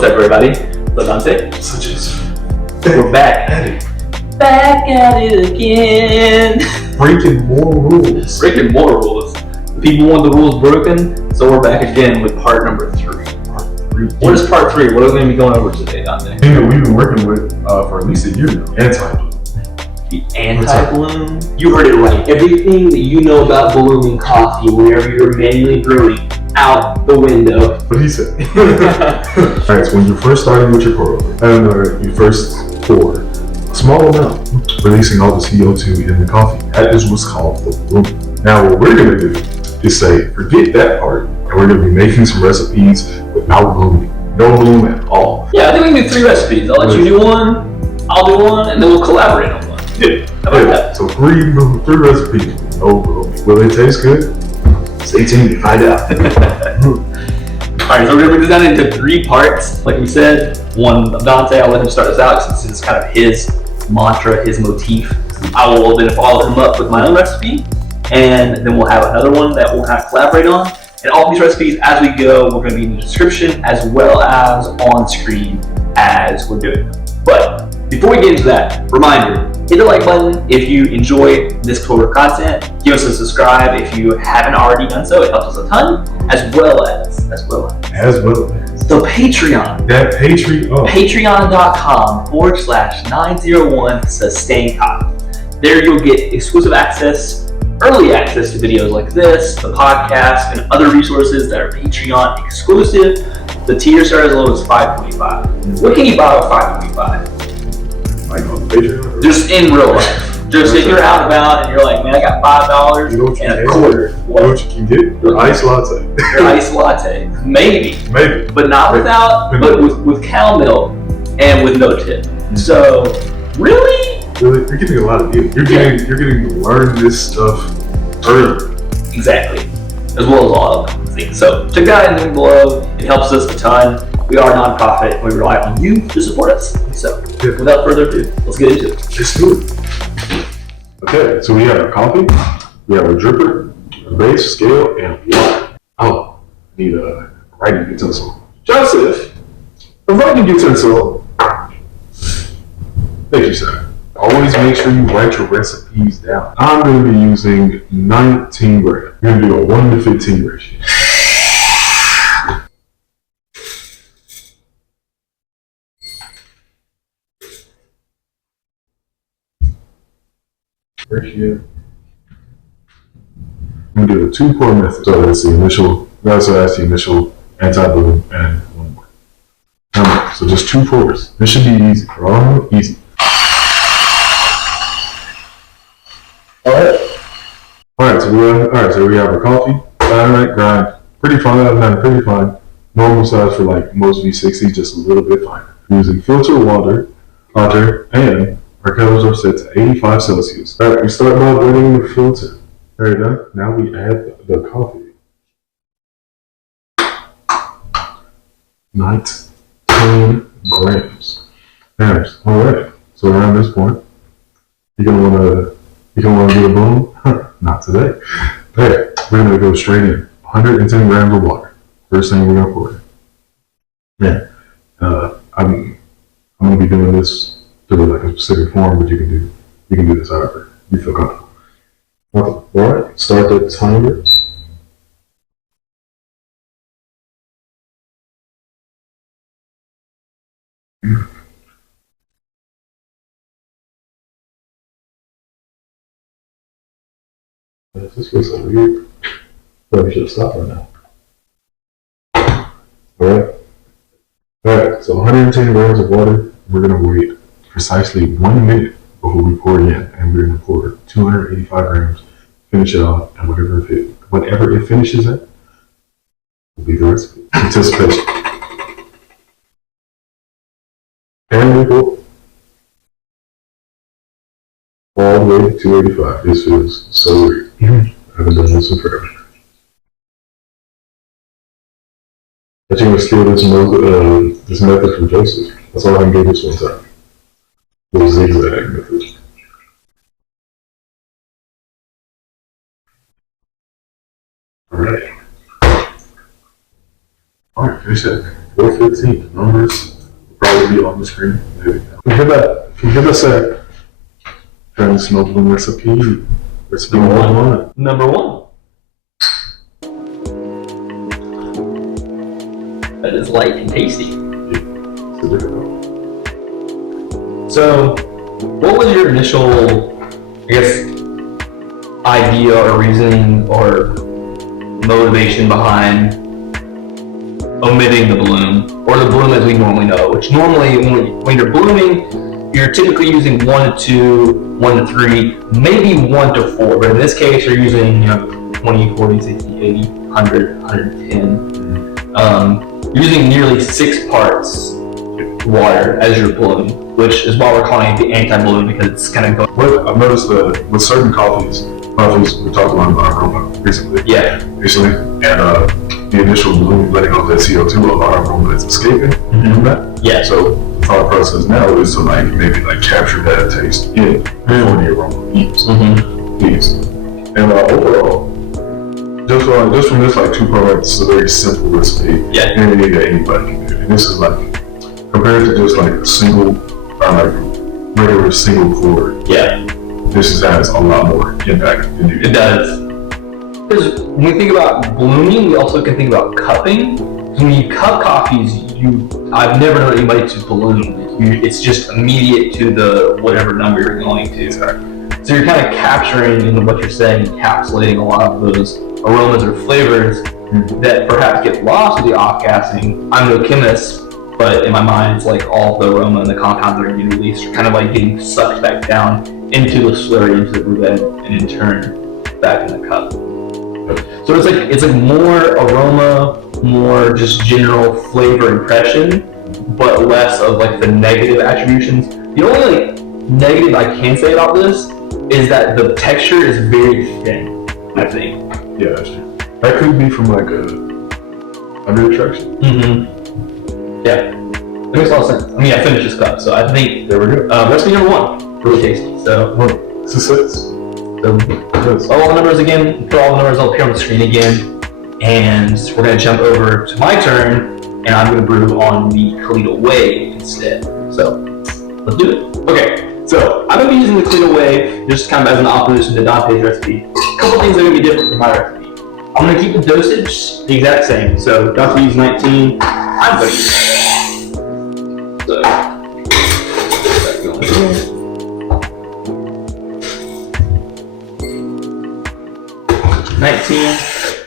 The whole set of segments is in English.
What's up, everybody? So Dante. So Joseph. We're back at it. Back at it again. Breaking more rules. Breaking more rules. The people want the rules broken, so we're back again with part number 3. What is part 3? What are we going to be going over today, Dante? Thing that we've been working with for at least a year now. Anti-bloom. The anti-bloom? You heard it right. Everything that you know about blooming coffee whenever you're manually brewing, out the window. What he said. Alright, so when you're first starting with your pour over, and you first pour a small amount, releasing all the CO2 in the coffee. That is what's called the bloom. Now what we're going to do is say, forget that part, and we're going to be making some recipes without blooming. No bloom at all. Yeah, I think we can do 3 recipes. I'll let you do one, I'll do one, and then we'll collaborate on one. Yeah. How about that? So three recipes with no blooming. Will they taste good? Stay tuned to find out. Alright, so we're going to break this down into 3 parts. Like we said, one of Dante, I'll let him start us out since this is kind of his mantra, his motif. I will then follow him up with my own recipe, and then we'll have another one that we'll kind of collaborate on. And all these recipes, as we go, we're going to be in the description as well as on screen as we're doing them. But before we get into that, reminder, hit the like button if you enjoy this sort of content. Give us a subscribe if you haven't already done so. It helps us a ton, as well as the Patreon. That Patreon. Patreon.com/901 Sustain Coffee. There you'll get exclusive access, early access to videos like this, the podcast, and other resources that are Patreon exclusive. The tier starts as low as $5.25. What can you buy with $5.25? Like on Patreon? Just in real life. Just if you're out and about and you're like, man, I got $5 and a quarter. You know what you can get? Your iced latte. Your iced latte. Maybe. But not without, but with cow milk and with no tip. So, really? You're getting a lot of deals. You're getting to learn this stuff early. Exactly. As well as all of things. So, check that out in the link below. It helps us a ton. We are a nonprofit. We rely on you to support us. So, without further ado, let's get into it. Let's do it. Okay, so we have our coffee, we have our dripper, a base, scale, and water. Oh, need a writing utensil. Joseph, a writing utensil. Thank you, sir. Always make sure you write your recipes down. I'm going to be using 19 grams. We're going to do a 1 to 15 ratio. Ratio. I'm gonna do the 2-pour method. So that's the initial anti-bloom and 1 more. So just 2 pours. This should be easy. Oh, easy. Alright, so we have our coffee. Grind. Pretty fine. Normal size for like most V60, just a little bit finer. Using filtered water, and our colors are set to 85 Celsius. Alright, we start by blending the filter. There you go. Now we add the coffee. 19 grams. Alright, so around this point, you're gonna wanna do a bloom? Not today. Okay, we're gonna go straight in. 110 grams of water. First thing we're gonna pour in. Yeah. I'm gonna be doing this through like a specific form, but you can do this however you feel comfortable. Okay. Alright, start the timer. This feels so weird. Probably should have stopped right now. Alright, so 110 grams of water. We're gonna wait precisely 1 minute before we pour it in, and we're gonna pour 285 grams, finish it off, and whatever it finishes at will be the recipe. Anticipation. And we go all the way to 285. This feels so weird. I haven't done this in forever. I think we'll steal this method from Joseph. That's all I can do this one time. The zigzag method. Alright. Alright, finish that. 4:15. The numbers will probably be on the screen. There we go. If you hit that sec, trying to snow bloom recipe. Recipe one. Number 1. That is light and tasty. So, what was your initial, I guess, idea or reasoning or motivation behind omitting the bloom, or the bloom as we normally know? Which normally, when you're blooming, you're typically using 1 to 2, 1 to 3, maybe 1 to 4. But in this case, you're using 20, 40, 60, 80, 100, 110. You're using nearly 6 parts water as your bloom, which is why we're calling it the anti-bloom, because it's kind of going. What I've noticed that with certain coffees we talked about aroma recently. Yeah. Recently, and the initial bloom letting off that CO2 of our aroma that's escaping from that. Yeah. So the thought process now is to maybe capture that taste in before the aroma leaves. And overall, just from this 2 parts, it's a very simple recipe. Yeah. Anything that anybody can do. And this is compared to just a single, regular single pour. Yeah. This has a lot more impact than you. It does. Because when we think about blooming, we also can think about cupping. When you cup coffees, I've never known anybody to bloom. It's just immediate to the whatever number you're going to. Exactly. So you're kind of capturing, in what you're saying, encapsulating a lot of those aromas or flavors that perhaps get lost with the off-gassing. I'm no chemist, but in my mind, it's all the aroma and the compounds that are getting released are kind of getting sucked back down into the slurry, into the brew bed, and in turn back in the cup. So it's more aroma, more just general flavor impression, but less of the negative attributions. The only negative I can say about this is that the texture is very thin, I think. Yeah, that's true. That could be from a under extraction. Yeah, it makes a lot of sense. I mean, I finished this cup, so I think there we go. Recipe number 1, really tasty. So, it's a 6. So, all the numbers again. Put all the numbers up here on the screen again, and we're gonna jump over to my turn, and I'm gonna brew on the Kalita Way instead. So, let's do it. Okay, so I'm gonna be using the Kalita Way just kind of as an opposition to Dante's recipe. A couple things are gonna be different from my recipe. I'm gonna keep the dosage the exact same. So Dante used 19. I'm gonna use 19. So that's going here. 19.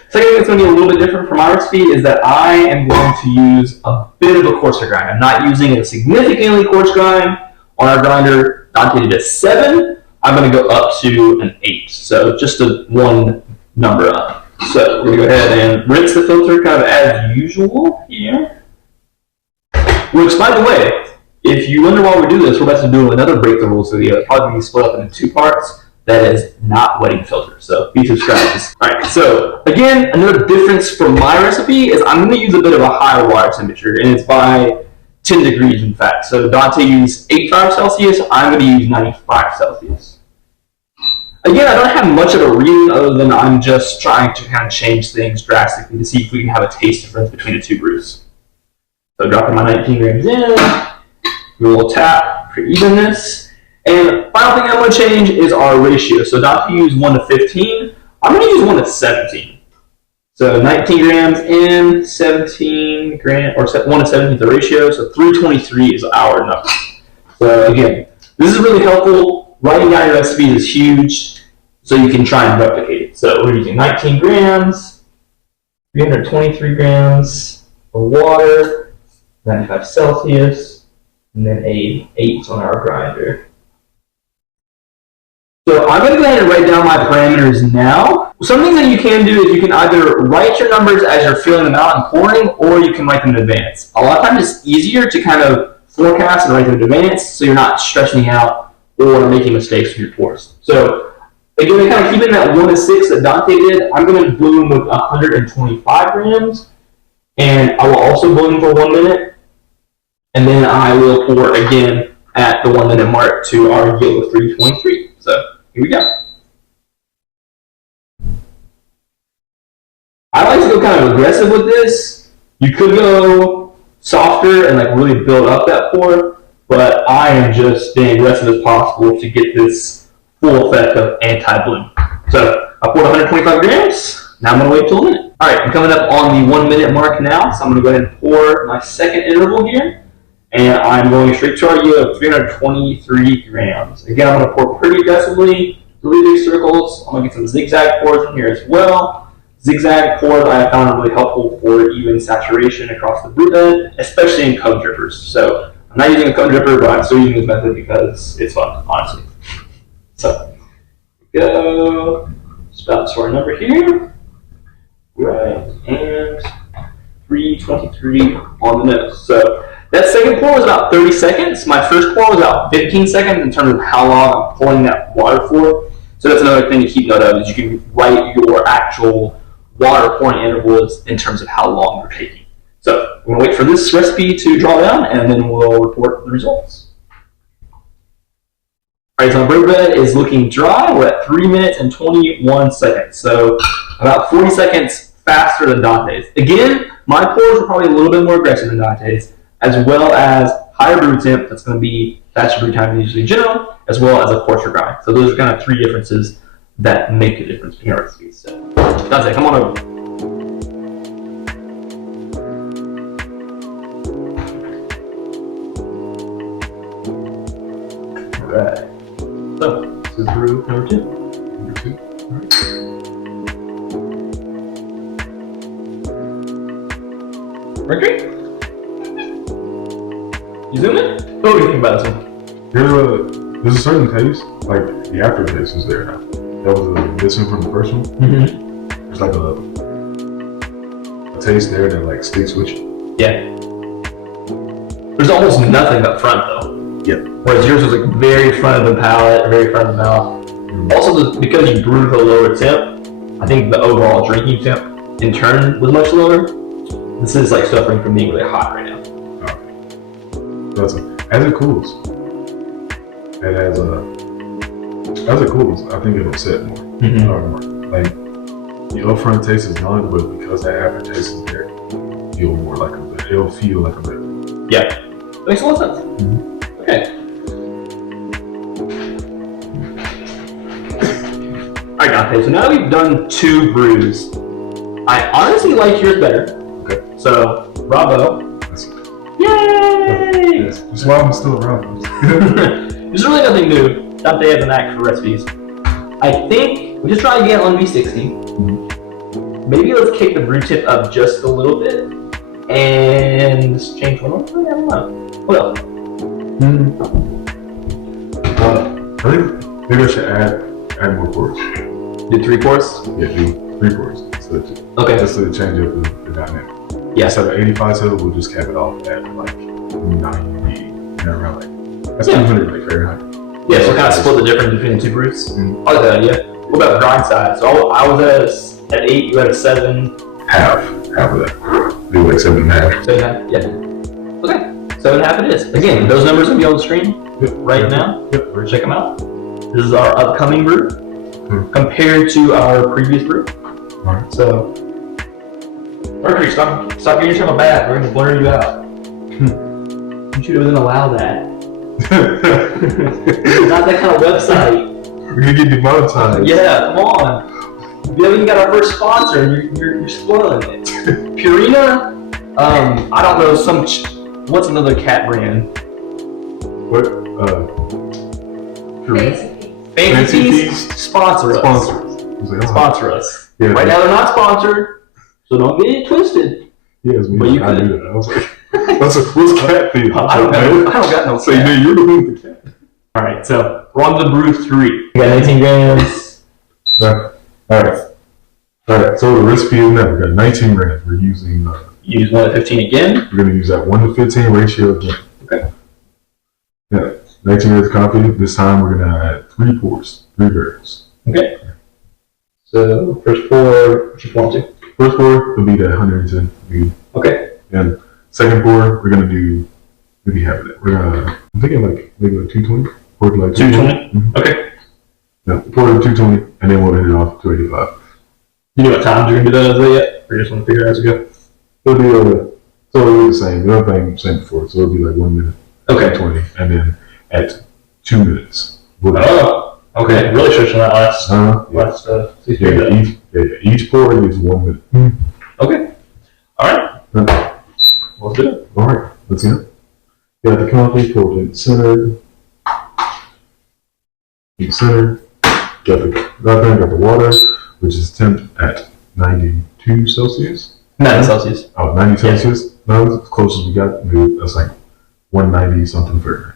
Second thing that's going to be a little bit different from my recipe is that I am going to use a bit of a coarser grind. I'm not using a significantly coarse grind on our grinder. Dante did a 7. I'm going to go up to an 8. So just a 1 number up. So we're going to go ahead and rinse the filter kind of as usual here. Which, by the way, if you wonder why we do this, we're about to do another break the rules video. It's probably going to be split up into 2 parts. That is not wetting the filter. So be subscribed. All right. So again, another difference from my recipe is I'm going to use a bit of a higher water temperature, and it's by 10 degrees in fact. So Dante used 85 Celsius. I'm going to use 95 Celsius. Again, I don't have much of a reason other than I'm just trying to kind of change things drastically to see if we can have a taste difference between the 2 brews. So dropping my 19 grams in, a little tap for evenness. And final thing I'm going to change is our ratio. So Dante used 1 to 15. I'm going to use 1 to 17. So 19 grams in, 17 grams, or 1 to 17 is the ratio. So 323 is our number. So again, this is really helpful. Writing down your recipes is huge, so you can try and replicate it. So we're using 19 grams, 323 grams of water, 95 Celsius, and then a 8 on our grinder. So I'm going to go ahead and write down my parameters now. Some things that you can do is you can either write your numbers as you're filling them out and pouring, or you can write them in advance. A lot of times it's easier to kind of forecast and write them in advance so you're not stretching out or making mistakes with your pours. So again, kind of keeping that 1 to 6 that Dante did, I'm going to bloom with 125 grams, and I will also bloom for 1 minute, and then I will pour again at the 1 minute mark to our yield of 323. So here we go. I like to go kind of aggressive with this. You could go softer and like really build up that pour, but I am just being aggressive as possible to get this full effect of anti-bloom. So I poured 125 grams. Now I'm going to wait till a minute. All right, I'm coming up on the 1 minute mark now, so I'm going to go ahead and pour my second interval here. And I'm going straight to our yield of 323 grams. Again, I'm going to pour pretty aggressively, really big circles. I'm going to get some zigzag pours in here as well. Zigzag pours I have found really helpful for even saturation across the brew bed, especially in cone drippers. So I'm not using a cone dripper, but I'm still using this method because it's fun, honestly. So, go. Just about to our number here. Right, and 323 on the nose. So that second pour was about 30 seconds. My first pour was about 15 seconds in terms of how long I'm pouring that water for. So that's another thing to keep note of, is you can write your actual water pouring intervals in terms of how long you're taking. So we're going to wait for this recipe to draw down, and then we'll report the results. All right, so my brew bed is looking dry. We're at 3 minutes and 21 seconds. So about 40 seconds faster than Dante's. Again, my pours were probably a little bit more aggressive than Dante's, as well as higher brew temp. That's going to be faster brew time than usually general, as well as a coarser grind. So those are kind of three differences that make a difference in your recipes. So, Dante, come on over. All right. So this is brew number 2. Number 2. All right. Mercury? You zoom in? What do you think about this one? There's a certain taste, like the aftertaste is there now. That was missing from the first one. Mm-hmm. There's like a taste there that like sticks with you. Yeah. There's almost nothing up front though. Yep. Whereas yours was like very front of the palate, very front of the mouth. Mm-hmm. Also, because you brewed at a lower temp, I think the overall drinking temp in turn was much lower. This is like suffering from being really hot right now. As it cools, and as it cools, I think it'll set more. Mm-hmm. Like the upfront taste is gone, but because that aftertaste is there, you'll more like it'll feel like a bit. Yeah, that makes a lot of sense. Mm-hmm. Okay. All right, Dante. So now that we've done 2 brews, I honestly like yours better. Okay. So bravo. Yay! Yes. That's why I'm still around. There's really nothing new. Dante has a knack for recipes. I think we just try again on V60. Mm-hmm. Maybe let's kick the brew tip up just a little bit and change one more thing. I don't know. What else? I think maybe I should add more pours. Do 3 pours? Yeah, do 3 pours instead of 2. Okay. Just to change up the dynamic. Yeah. Instead of 85 settle, we'll just cap it off at like 90, around like that's 200 like Fahrenheit. Yeah, so kind of split the difference between the 2 brews. Mm-hmm. I like that idea. What about grind size? So I was at 8, you had a 7. Half of that. Maybe like 7.5. 7.5? Yeah. Okay. 7.5 it is. Again, those numbers will be on the screen right now. Yep. Check them out. This is our upcoming brew compared to our previous brew. All right. So, Mercury, stop getting yourself a bath. We're going to blur you out. You should have allow that. It's not that kind of website. We're going to get demonetized. Yeah, come on. We haven't even got our first sponsor, and you're spoiling it. Purina, I don't know, what's another cat brand? What? Fancy Feast, sponsor us. Sponsor us. Yeah, right now they're not sponsored, so don't get it twisted. Yeah, it's me. But you I could. do that. I was like, what's cat feed? I don't got no So you know you're the one with the cat. All right, so we're on to brew 3. We got 19 grams. All right. So the recipe is now we got 19 grams. We're using. Use 1 to 15 again. We're gonna use that 1 to 15 ratio again. Okay. Yeah, 19 grams of coffee. This time we're gonna add 3 pours, 3 barrels. Okay. So first pour, what you want to? First pour will be the 110. Okay. And second pour, we're gonna do maybe half of that. I'm thinking like maybe like 220. Pour to like 220. Mm-hmm. Okay. Yeah, pour to 220, and then we'll end it off to 85. You know what times you're gonna do that as yet? Or you just want to figure it out as you go? It'll be So it'll be the same. The other thing, same before. So it'll be like 1 minute. Okay. 20. And then at 2 minutes. Oh, okay. Really stretching that last. Each pour is 1 minute. Okay. All right. Let's do it. All right. Let's go. Got the coffee poured in the center. In the center. Got the water, which is temp at 92 Celsius. 90 Celsius. Oh, 90 Celsius. That was as close as we got. Maybe that's like 190 something Fahrenheit.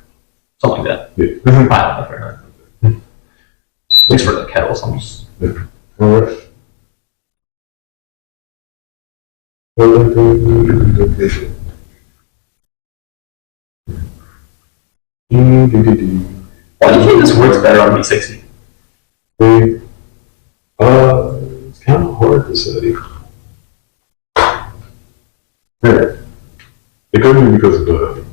Something like that. Yeah. I don't know Fahrenheit. At least for the kettles, almost. Yeah. All right. Why do you think this works better on V60? It's kind of hard to say. Yeah. It could be because of the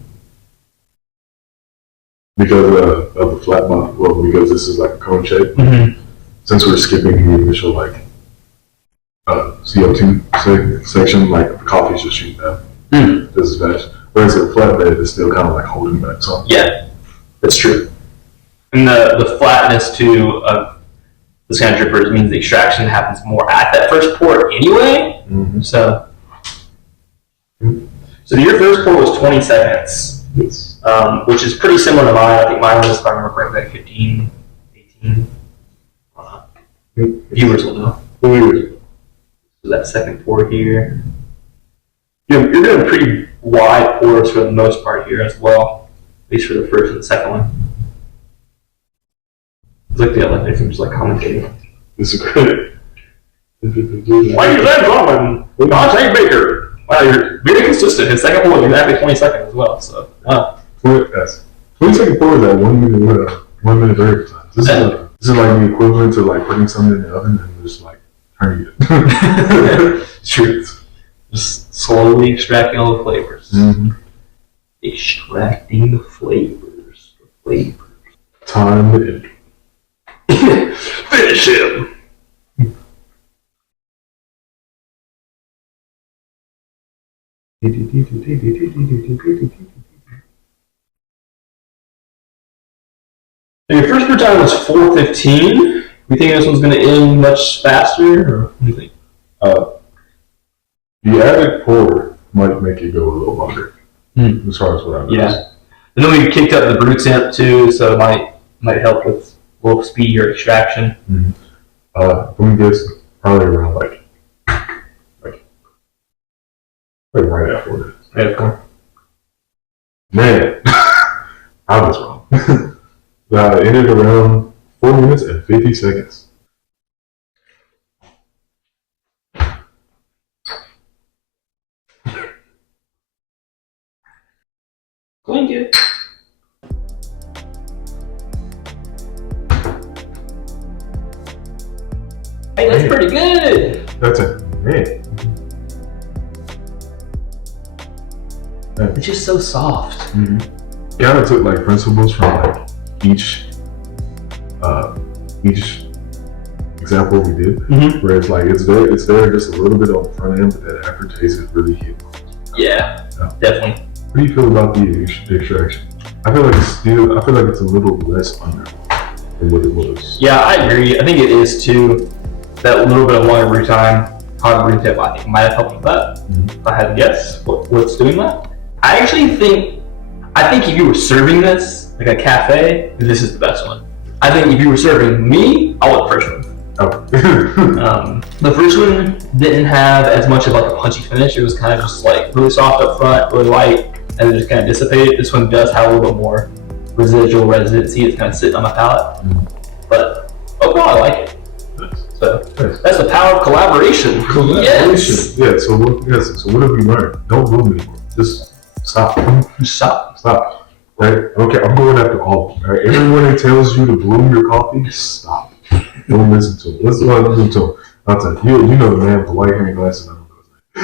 flat bottom. Well, because this is like a cone shape. Mm-hmm. Since we're skipping the initial like CO2 section, like the coffee's just shooting down. This is fast. Whereas the flatbed is still kind of like holding back some. Yeah, that's true. And the flatness too of this kind of drippers means the extraction happens more at that first pour anyway. Mm-hmm. So your first pour was 20 seconds, Yes. Which is pretty similar to mine. I think mine was, if I remember correctly, like 15, 18. Viewers will know. So that second pour here. You're doing pretty wide pours for the most part here as well, at least for the first and the second one. It's like the other things, just like commentating. This is great. Ladies and gentlemen, Dante Baker. Wow, you're very consistent. His second one was exactly 20 seconds as well. So, wow. Yes. 20 second pour is at 1 minute, 1 minute break time. This is like the equivalent to like putting something in the oven and just like turning it. True. Just slowly extracting all the flavors. Mm-hmm. Extracting the flavors. Time to end. Finish him. Your first per time was 4:15. We think this one's going to end much faster, or what do you think? The added pour might make it go a little longer. As far as what I know. Yeah. And then we kicked up the brew temp too, so it might help with a little speed or extraction. Mm-hmm. I'm gonna guess probably around like right at 4 minutes. Right at 4. Man, I was wrong. It ended around 4 minutes and 50 seconds. Clink it. Hey, that's pretty good. That's it. Man. It's just so soft. Mm-hmm. Kind of took like principles from like each example we did, where it's like it's there just a little bit on the front end, but that aftertaste is really hit. Yeah, definitely. What do you feel about the extraction? I feel like it's a little less under than what it was. Yeah, I agree. I think it is too. That little bit of longer brew time, hard brew tip, I think might have helped with that. If I had to guess what's doing that. I think if you were serving this like a cafe, this is the best one. I think if you were serving me, I want the first one. Oh. The first one didn't have as much of like a punchy finish. It was kind of just like really soft up front, really light, and then just kind of dissipated. This one does have a little bit more residual residency. It's kind of sitting on my palate. But overall, I like it. So that's the power of collaboration. Yes. Yeah. So what have we learned? Don't bloom anymore. Just stop. Stop. Right? Okay. I'm going after all of them. Right? Everyone who tells you to bloom your coffee, stop. Don't listen to him. Listen to him. I'll tell you. You know the man with the white hair and glasses. A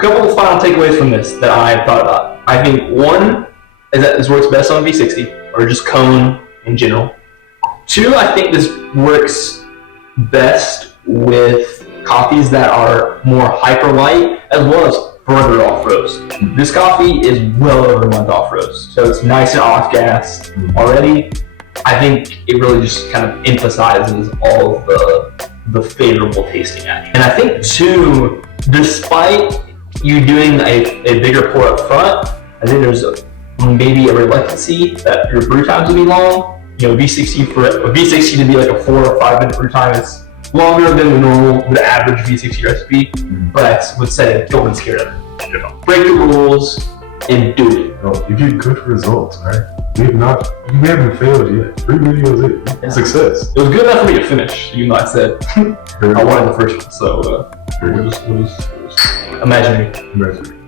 couple of final takeaways from this that I thought about. I think one is that this works best on V60 or just cone in general. Two, I think this works best with coffees that are more hyper light as well as further off roast. This coffee is well over a month off roast, so it's nice and off gas already. I think it really just kind of emphasizes all of the favorable tasting action. And I think too, despite you doing a bigger pour up front, I think there's maybe a reluctancy that your brew times will be long. You know, V60 to be like a 4 or 5 minute brew time is longer than the average V60 recipe. But I would say don't be scared of it. Break the rules and do it. You get good results, right? We haven't failed yet. 3 videos in. Success. It was good enough for me to finish, even though I said I wanted the first one. So what is imaginary.